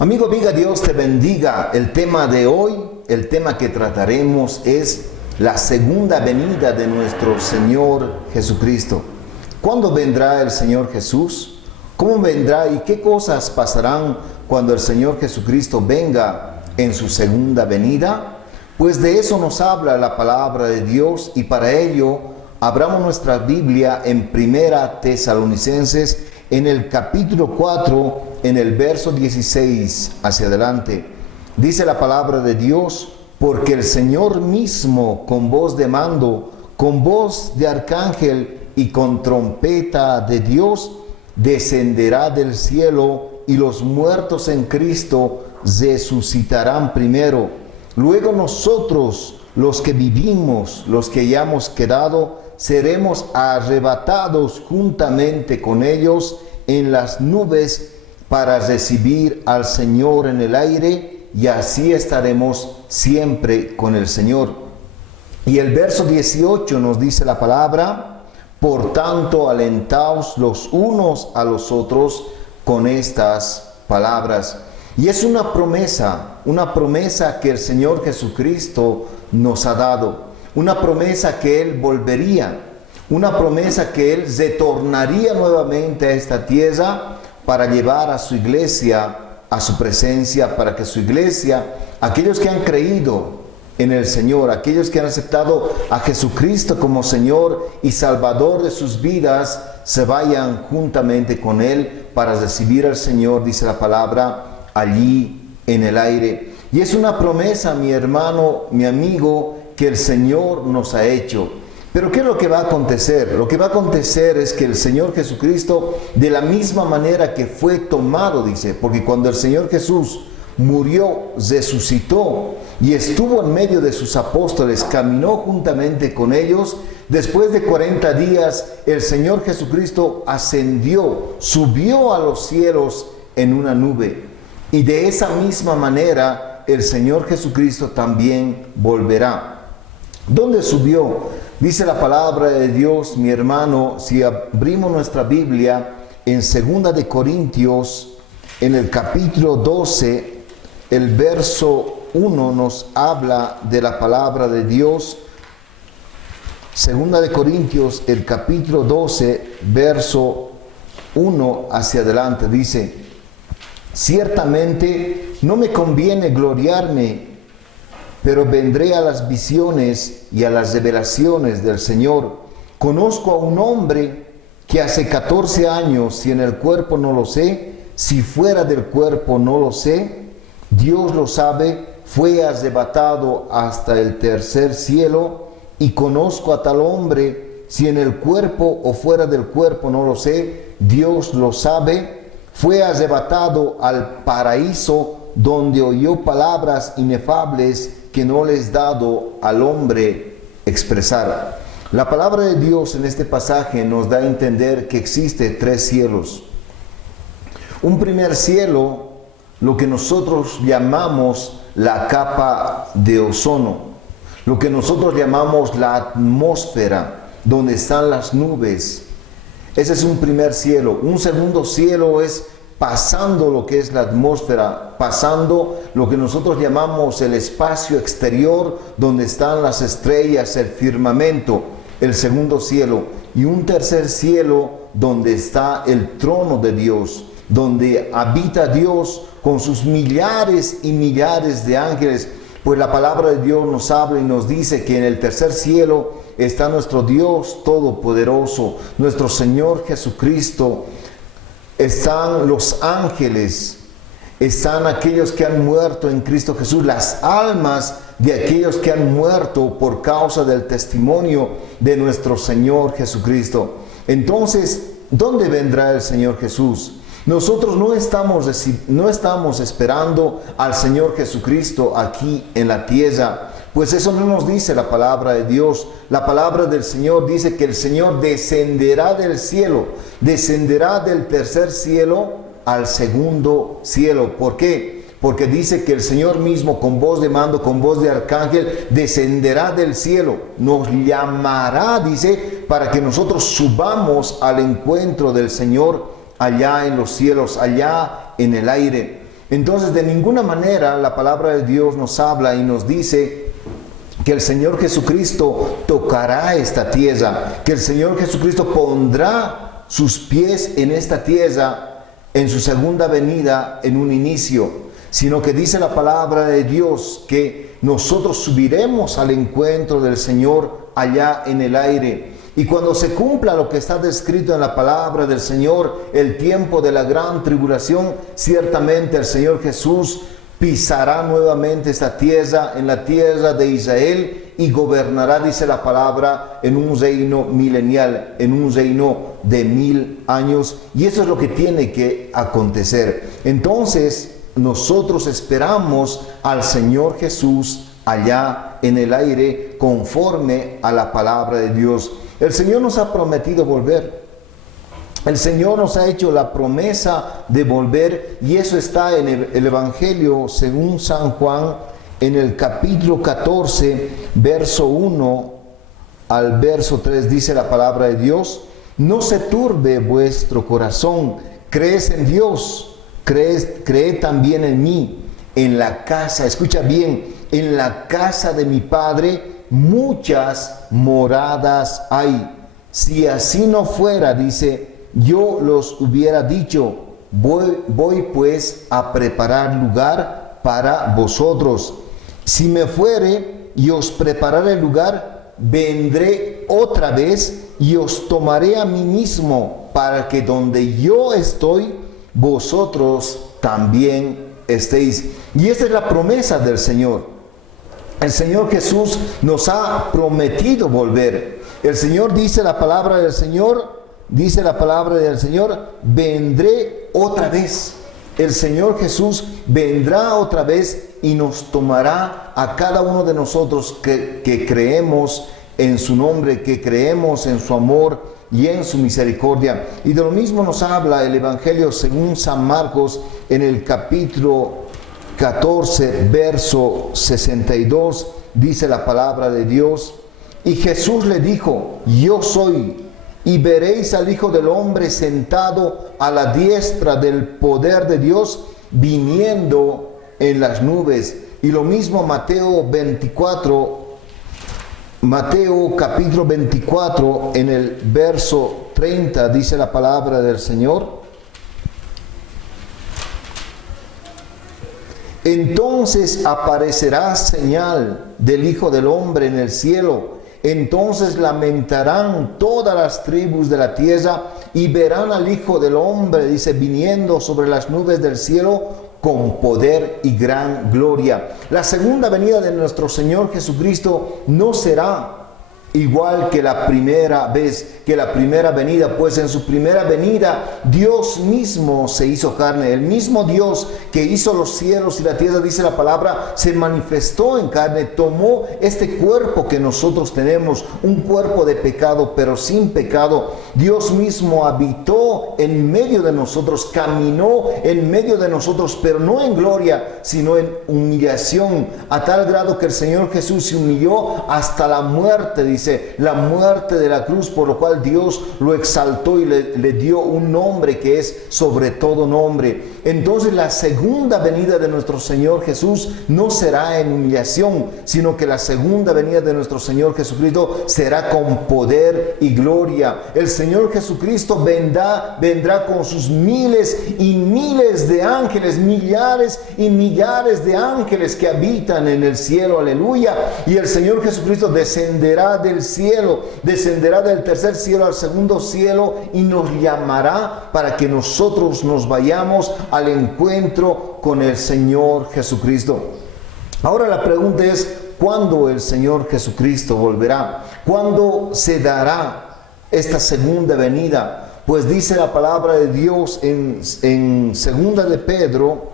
Amigo, amiga, Dios te bendiga. El tema de hoy, el tema que trataremos es la segunda venida de nuestro Señor Jesucristo. ¿Cuándo vendrá el Señor Jesús? ¿Cómo vendrá y qué cosas pasarán cuando el Señor Jesucristo venga en su segunda venida? Pues de eso nos habla la palabra de Dios, y para ello abramos nuestra Biblia en Primera Tesalonicenses, en el capítulo 4, en el verso 16 hacia adelante. Dice la palabra de Dios: porque el Señor mismo, con voz de mando, con voz de arcángel y con trompeta de Dios, descenderá del cielo, y los muertos en Cristo resucitarán primero. Luego nosotros, los que vivimos, los que hayamos quedado, seremos arrebatados juntamente con ellos en las nubes para recibir al Señor en el aire, y así estaremos siempre con el Señor. Y el verso 18 nos dice la palabra: por tanto, alentaos los unos a los otros con estas palabras. Y es una promesa que el Señor Jesucristo nos ha dado. Una promesa que Él volvería, una promesa que Él retornaría nuevamente a esta tierra para llevar a su iglesia a su presencia, para que su iglesia, aquellos que han creído en el Señor, aquellos que han aceptado a Jesucristo como Señor y Salvador de sus vidas, se vayan juntamente con Él para recibir al Señor, dice la palabra, allí en el aire. Y es una promesa, mi hermano, mi amigo, que el Señor nos ha hecho. Pero ¿qué es lo que va a acontecer? Lo que va a acontecer es que el Señor Jesucristo, de la misma manera que fue tomado, dice, porque cuando el Señor Jesús murió, resucitó y estuvo en medio de sus apóstoles, caminó juntamente con ellos, después de 40 días el Señor Jesucristo ascendió, subió a los cielos en una nube. Y de esa misma manera el Señor Jesucristo también volverá. ¿Dónde subió? Dice la palabra de Dios, mi hermano, si abrimos nuestra Biblia en 2 de Corintios, en el capítulo 12, el verso 1 nos habla de la palabra de Dios. 2 de Corintios, el capítulo 12, verso 1 hacia adelante, dice: ciertamente no me conviene gloriarme, pero vendré a las visiones y a las revelaciones del Señor. Conozco a un hombre que hace 14 años, si en el cuerpo no lo sé, si fuera del cuerpo no lo sé, Dios lo sabe, fue arrebatado hasta el tercer cielo. Y conozco a tal hombre, si en el cuerpo o fuera del cuerpo no lo sé, Dios lo sabe, fue arrebatado al paraíso, donde oyó palabras inefables que no les es dado al hombre expresar. La palabra de Dios en este pasaje nos da a entender que existe 3 cielos. Un primer cielo, lo que nosotros llamamos la capa de ozono, lo que nosotros llamamos la atmósfera, donde están las nubes. Ese es un primer cielo. Un segundo cielo es pasando lo que es la atmósfera, pasando lo que nosotros llamamos el espacio exterior, donde están las estrellas, el firmamento, el segundo cielo. Y un tercer cielo, donde está el trono de Dios, donde habita Dios con sus millares y millares de ángeles. Pues la palabra de Dios nos habla y nos dice que en el tercer cielo está nuestro Dios Todopoderoso, nuestro Señor Jesucristo. Están los ángeles, están aquellos que han muerto en Cristo Jesús, las almas de aquellos que han muerto por causa del testimonio de nuestro Señor Jesucristo. Entonces, ¿dónde vendrá el Señor Jesús? Nosotros no estamos esperando al Señor Jesucristo aquí en la tierra, pues eso no nos dice la palabra de Dios. La palabra del Señor dice que el Señor descenderá del cielo, descenderá del tercer cielo al segundo cielo. ¿Por qué? Porque dice que el Señor mismo, con voz de mando, con voz de arcángel, descenderá del cielo, nos llamará, dice, para que nosotros subamos al encuentro del Señor allá en los cielos, allá en el aire. Entonces, de ninguna manera la palabra de Dios nos habla y nos dice que el Señor Jesucristo tocará esta tierra, que el Señor Jesucristo pondrá sus pies en esta tierra en su segunda venida en un inicio, sino que dice la palabra de Dios que nosotros subiremos al encuentro del Señor allá en el aire. Y cuando se cumpla lo que está descrito en la palabra del Señor, el tiempo de la gran tribulación, ciertamente el Señor Jesús pisará nuevamente esta tierra, en la tierra de Israel, y gobernará, dice la palabra, en un reino milenial, en un reino de 1000 años. Y eso es lo que tiene que acontecer. Entonces, nosotros esperamos al Señor Jesús allá en el aire, conforme a la palabra de Dios. El Señor nos ha prometido volver. El Señor nos ha hecho la promesa de volver, y eso está en el Evangelio según San Juan, en el capítulo 14, verso 1 al verso 3, dice la palabra de Dios: no se turbe vuestro corazón, creed en Dios, creed también en mí. En la casa, escucha bien, en la casa de mi Padre muchas moradas hay. Si así no fuera, dice, yo los hubiera dicho, voy pues a preparar lugar para vosotros. Si me fuere y os prepararé lugar, vendré otra vez y os tomaré a mí mismo, para que donde yo estoy, vosotros también estéis. Y esta es la promesa del Señor. El Señor Jesús nos ha prometido volver. El Señor dice la palabra del Señor, vendré otra vez. El Señor Jesús vendrá otra vez y nos tomará a cada uno de nosotros que creemos en su nombre, que creemos en su amor y en su misericordia. Y de lo mismo nos habla el Evangelio según San Marcos en el capítulo 14, verso 62, dice la palabra de Dios: y Jesús le dijo, yo soy, y veréis al Hijo del Hombre sentado a la diestra del poder de Dios, viniendo en las nubes. Y lo mismo Mateo capítulo 24, en el verso 30, dice la palabra del Señor: entonces aparecerá señal del Hijo del Hombre en el cielo. Entonces lamentarán todas las tribus de la tierra y verán al Hijo del Hombre, dice, viniendo sobre las nubes del cielo con poder y gran gloria. La segunda venida de nuestro Señor Jesucristo no será igual que la primera vez, que la primera venida, pues en su primera venida Dios mismo se hizo carne. El mismo Dios que hizo los cielos y la tierra, dice la palabra, se manifestó en carne, tomó este cuerpo que nosotros tenemos, un cuerpo de pecado, pero sin pecado. Dios mismo habitó en medio de nosotros, caminó en medio de nosotros, pero no en gloria, sino en humillación, a tal grado que el Señor Jesús se humilló hasta la muerte, dice, la muerte de la cruz, por lo cual Dios lo exaltó y le dio un nombre que es sobre todo nombre. Entonces la segunda venida de nuestro Señor Jesús no será en humillación, sino que la segunda venida de nuestro Señor Jesucristo será con poder y gloria. El Señor Jesucristo vendrá con sus miles y miles de ángeles, millares y millares de ángeles que habitan en el cielo, aleluya. Y el Señor Jesucristo descenderá del cielo, descenderá del tercer cielo al segundo cielo y nos llamará para que nosotros nos vayamos al encuentro con el Señor Jesucristo. Ahora la pregunta es, ¿cuándo el Señor Jesucristo volverá? ¿Cuándo se dará esta segunda venida? Pues dice la palabra de Dios en segunda de Pedro,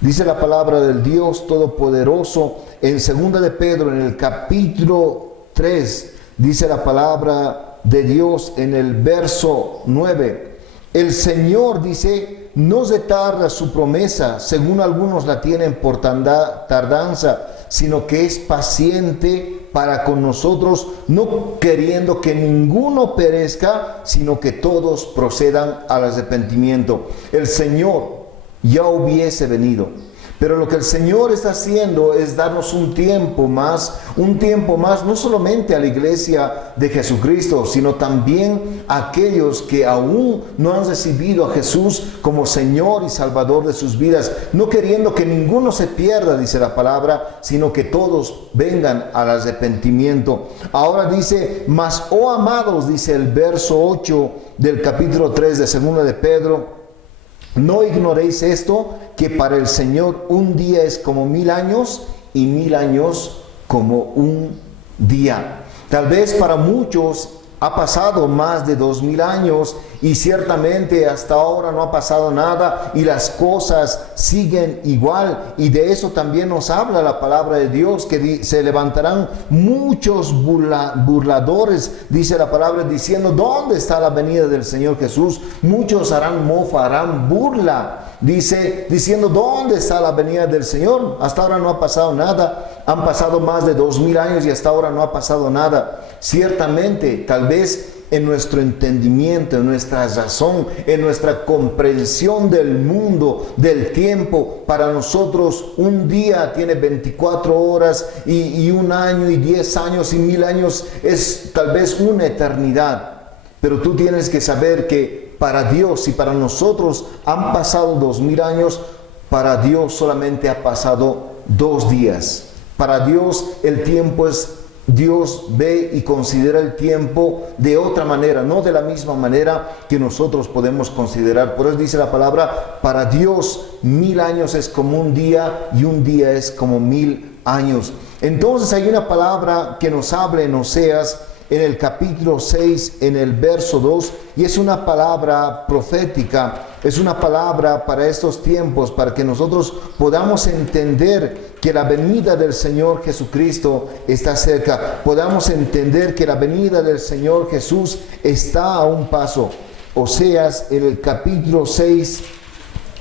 dice la palabra del Dios Todopoderoso, en segunda de Pedro, en el capítulo 3, dice la palabra de Dios en el verso 9, el Señor, dice, no retarda su promesa, según algunos la tienen por tardanza, sino que es paciente para con nosotros, no queriendo que ninguno perezca, sino que todos procedan al arrepentimiento. El Señor ya hubiese venido. Pero lo que el Señor está haciendo es darnos un tiempo más, no solamente a la iglesia de Jesucristo, sino también a aquellos que aún no han recibido a Jesús como Señor y Salvador de sus vidas, no queriendo que ninguno se pierda, dice la palabra, sino que todos vengan al arrepentimiento. Ahora dice, mas, oh amados, dice el verso 8 del capítulo 3 de 2 de Pedro, no ignoréis esto, que para el Señor un día es como 1000 años y 1000 años como un día. Tal vez para muchos ha pasado más de 2000 años y ciertamente hasta ahora no ha pasado nada y las cosas siguen igual, y de eso también nos habla la palabra de Dios, que se levantarán muchos burladores, dice la palabra, diciendo, ¿dónde está la venida del Señor Jesús? Muchos harán mofa, harán burla, diciendo, ¿dónde está la venida del Señor? Hasta ahora no ha pasado nada. Han pasado más de 2000 años y hasta ahora no ha pasado nada. Ciertamente, tal vez en nuestro entendimiento, en nuestra razón, en nuestra comprensión del mundo, del tiempo, para nosotros un día tiene 24 horas y un año y 10 años y 1000 años es tal vez una eternidad. Pero tú tienes que saber que para Dios y para nosotros han pasado 2000 años, para Dios solamente ha pasado 2 días. Para Dios el tiempo es, Dios ve y considera el tiempo de otra manera, no de la misma manera que nosotros podemos considerar. Por eso dice la palabra, para Dios 1000 años es como un día y un día es como 1000 años. Entonces hay una palabra que nos habla en Oseas, en el capítulo 6, en el verso 2, y es una palabra profética, es una palabra para estos tiempos, para que nosotros podamos entender que la venida del Señor Jesucristo está cerca, podamos entender que la venida del Señor Jesús está a un paso. Oseas, en el capítulo 6,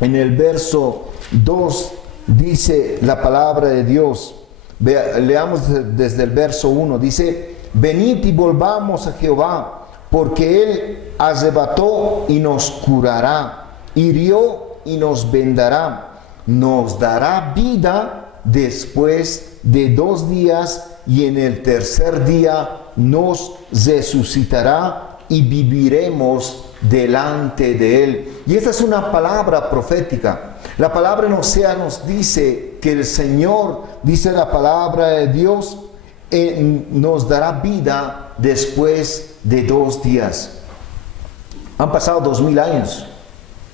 en el verso 2, dice la palabra de Dios. Leamos desde el verso 1, dice, venid y volvamos a Jehová, porque Él arrebató y nos curará, hirió y nos vendará, nos dará vida después de 2 días, y en el tercer día nos resucitará y viviremos delante de Él. Y esta es una palabra profética. La palabra en Oseas nos dice que el Señor, dice la palabra de Dios, nos dará vida después de 2 días. Han pasado 2000 años.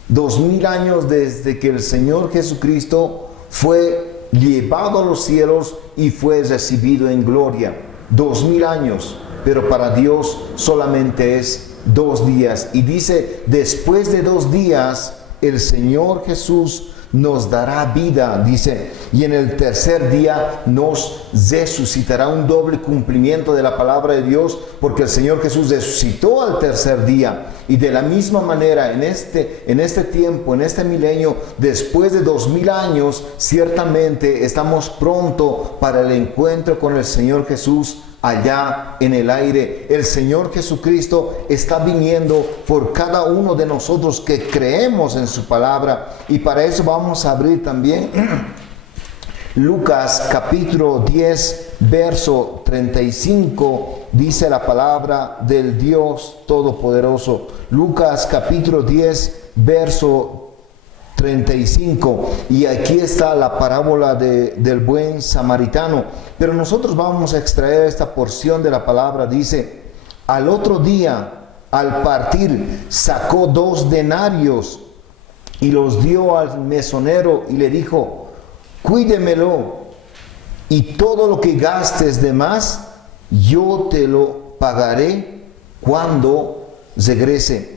2000 años desde que el Señor Jesucristo fue llevado a los cielos y fue recibido en gloria. 2000 años, pero para Dios solamente es 2 días. Y dice, después de 2 días, el Señor Jesús nos dará vida, dice, y en el tercer día nos resucitará. Un doble cumplimiento de la palabra de Dios, porque el Señor Jesús resucitó al tercer día. Y de la misma manera, en este tiempo, en este milenio, después de 2000 años, ciertamente estamos pronto para el encuentro con el Señor Jesús allá en el aire. El Señor Jesucristo está viniendo por cada uno de nosotros que creemos en su palabra, y para eso vamos a abrir también Lucas capítulo 10 verso 35. Dice la palabra del Dios Todopoderoso. Lucas capítulo 10 verso 35, y aquí está la parábola del buen samaritano. Pero nosotros vamos a extraer esta porción de la palabra. Dice, al otro día, al partir, sacó 2 denarios y los dio al mesonero y le dijo, cuídemelo, y todo lo que gastes de más, yo te lo pagaré cuando regrese.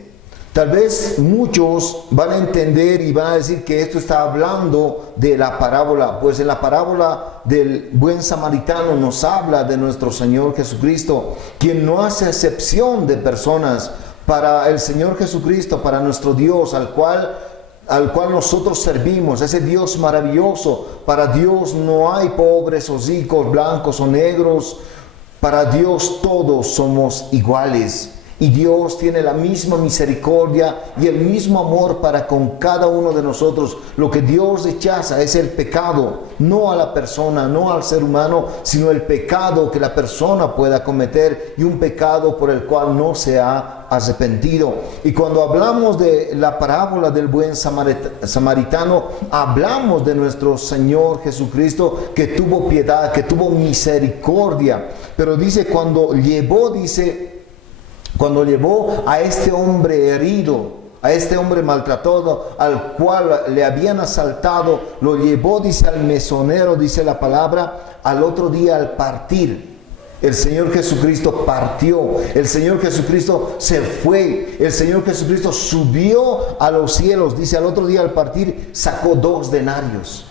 Tal vez muchos van a entender y van a decir que esto está hablando de la parábola. Pues en la parábola del buen samaritano nos habla de nuestro Señor Jesucristo, quien no hace excepción de personas. Para el Señor Jesucristo, para nuestro Dios, al cual nosotros servimos, ese Dios maravilloso. Para Dios no hay pobres o ricos, blancos o negros. Para Dios todos somos iguales. Y Dios tiene la misma misericordia y el mismo amor para con cada uno de nosotros. Lo que Dios rechaza es el pecado, no a la persona, no al ser humano, sino el pecado que la persona pueda cometer y un pecado por el cual no se ha arrepentido. Y cuando hablamos de la parábola del buen samaritano, hablamos de nuestro Señor Jesucristo, que tuvo piedad, que tuvo misericordia. Pero dice, cuando llevó a este hombre herido, a este hombre maltratado, al cual le habían asaltado, lo llevó, dice, al mesonero, dice la palabra, al otro día al partir. El Señor Jesucristo partió, el Señor Jesucristo se fue, el Señor Jesucristo subió a los cielos, dice, al otro día al partir sacó 2 denarios.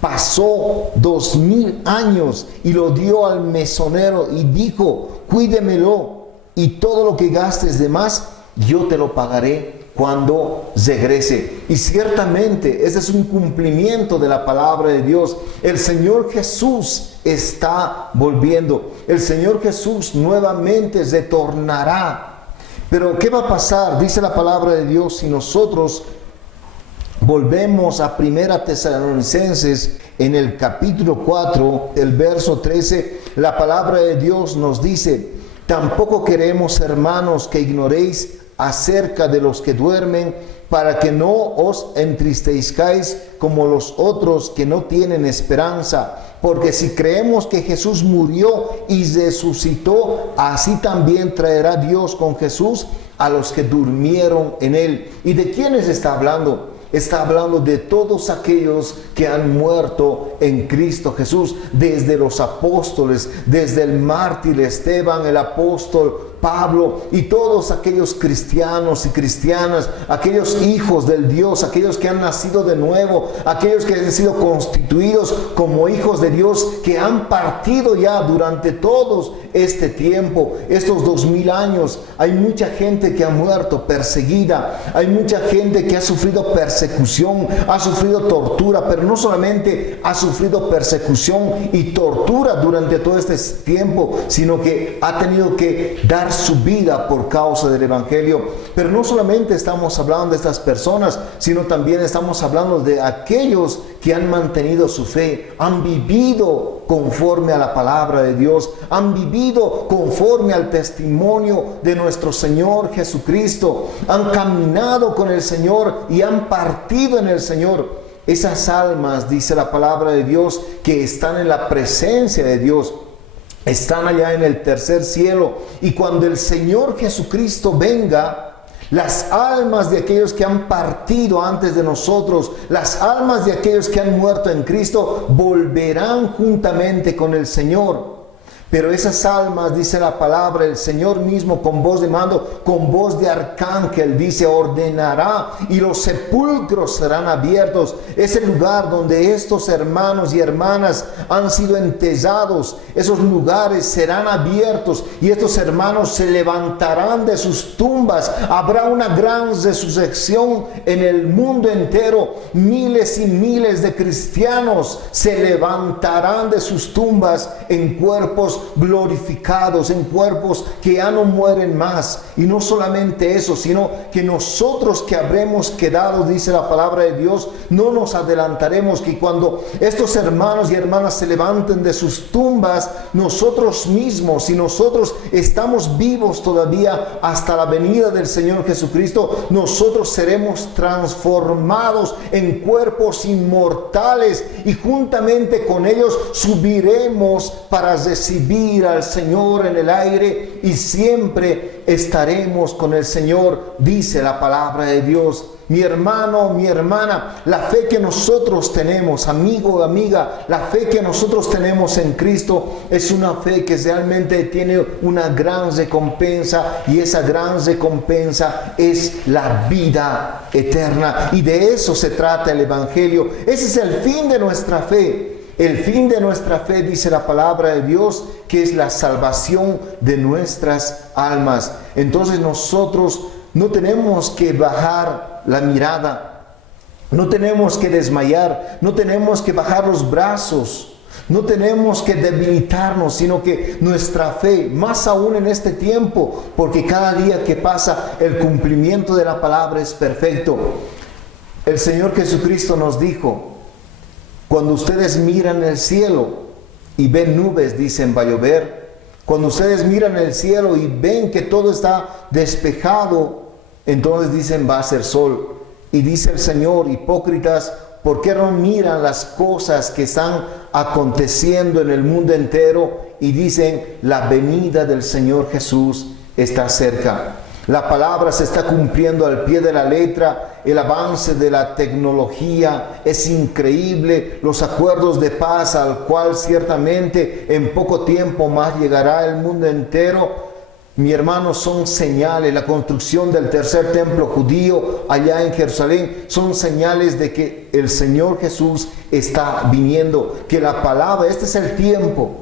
Pasó 2000 años y lo dio al mesonero y dijo, cuídemelo, y todo lo que gastes de más, yo te lo pagaré cuando regrese. Y ciertamente ese es un cumplimiento de la palabra de Dios. El Señor Jesús está volviendo. El Señor Jesús nuevamente retornará. Pero ¿qué va a pasar? Dice la palabra de Dios, si nosotros volvemos a 1 Tesalonicenses en el capítulo 4, el verso 13, la palabra de Dios nos dice: tampoco queremos, hermanos, que ignoréis acerca de los que duermen, para que no os entristezcáis como los otros que no tienen esperanza. Porque si creemos que Jesús murió y resucitó, así también traerá Dios con Jesús a los que durmieron en él. ¿Y de quiénes está hablando? Está hablando de todos aquellos que han muerto en Cristo Jesús, desde los apóstoles, desde el mártir Esteban, el apóstol Pablo y todos aquellos cristianos y cristianas, aquellos hijos del Dios, aquellos que han nacido de nuevo, aquellos que han sido constituidos como hijos de Dios, que han partido ya durante todos este tiempo, estos 2000 años. Hay mucha gente que ha muerto perseguida, hay mucha gente que ha sufrido persecución, ha sufrido tortura, pero no solamente ha sufrido persecución y tortura durante todo este tiempo, sino que ha tenido que dar su vida por causa del Evangelio. Pero no solamente estamos hablando de estas personas, sino también estamos hablando de aquellos que han mantenido su fe, han vivido conforme a la palabra de Dios, han vivido conforme al testimonio de nuestro Señor Jesucristo, han caminado con el Señor y han partido en el Señor. Esas almas, dice la palabra de Dios, que están en la presencia de Dios, están allá en el tercer cielo. Y cuando el Señor Jesucristo venga, las almas de aquellos que han partido antes de nosotros, las almas de aquellos que han muerto en Cristo, volverán juntamente con el Señor. Pero esas almas, dice la palabra, el Señor mismo con voz de mando, con voz de arcángel, dice, ordenará y los sepulcros serán abiertos. Es el lugar donde estos hermanos y hermanas han sido enterrados. Esos lugares serán abiertos y estos hermanos se levantarán de sus tumbas. Habrá una gran resurrección en el mundo entero. Miles y miles de cristianos se levantarán de sus tumbas en cuerpos glorificados, en cuerpos que ya no mueren más. Y no solamente eso, sino que nosotros que habremos quedado, dice la palabra de Dios, no nos adelantaremos, que cuando estos hermanos y hermanas se levanten de sus tumbas, nosotros mismos, si nosotros estamos vivos todavía hasta la venida del Señor Jesucristo, nosotros seremos transformados en cuerpos inmortales y juntamente con ellos subiremos para recibir al Señor en el aire y siempre estaremos con el Señor, dice la palabra de Dios. Mi hermano, mi hermana, la fe que nosotros tenemos, amigo, amiga, la fe que nosotros tenemos en Cristo es una fe que realmente tiene una gran recompensa, y esa gran recompensa es la vida eterna. Y de eso se trata el Evangelio. Ese es el fin de nuestra fe. El fin de nuestra fe, dice la palabra de Dios, que es la salvación de nuestras almas. Entonces nosotros no tenemos que bajar la mirada, no tenemos que desmayar, no tenemos que bajar los brazos, No tenemos que debilitarnos, sino que nuestra fe, más aún en este tiempo, porque cada día que pasa el cumplimiento de la palabra es perfecto. El Señor Jesucristo nos dijo, cuando ustedes miran el cielo y ven nubes, dicen va a llover. Cuando ustedes miran el cielo y ven que todo está despejado, entonces dicen va a ser sol. Y dice el Señor, hipócritas, ¿por qué no miran las cosas que están aconteciendo en el mundo entero? Y dicen, la venida del Señor Jesús está cerca. La palabra se está cumpliendo al pie de la letra. El avance de la tecnología es increíble. Los acuerdos de paz al cual ciertamente en poco tiempo más llegará el mundo entero. Mi hermano, son señales. La construcción del tercer templo judío allá en Jerusalén son señales de que el Señor Jesús está viniendo. Que la palabra, este es el tiempo,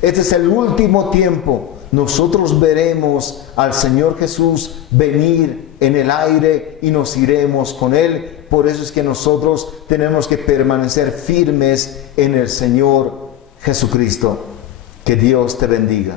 este es el último tiempo. Nosotros veremos al Señor Jesús venir en el aire y nos iremos con Él. Por eso es que nosotros tenemos que permanecer firmes en el Señor Jesucristo. Que Dios te bendiga.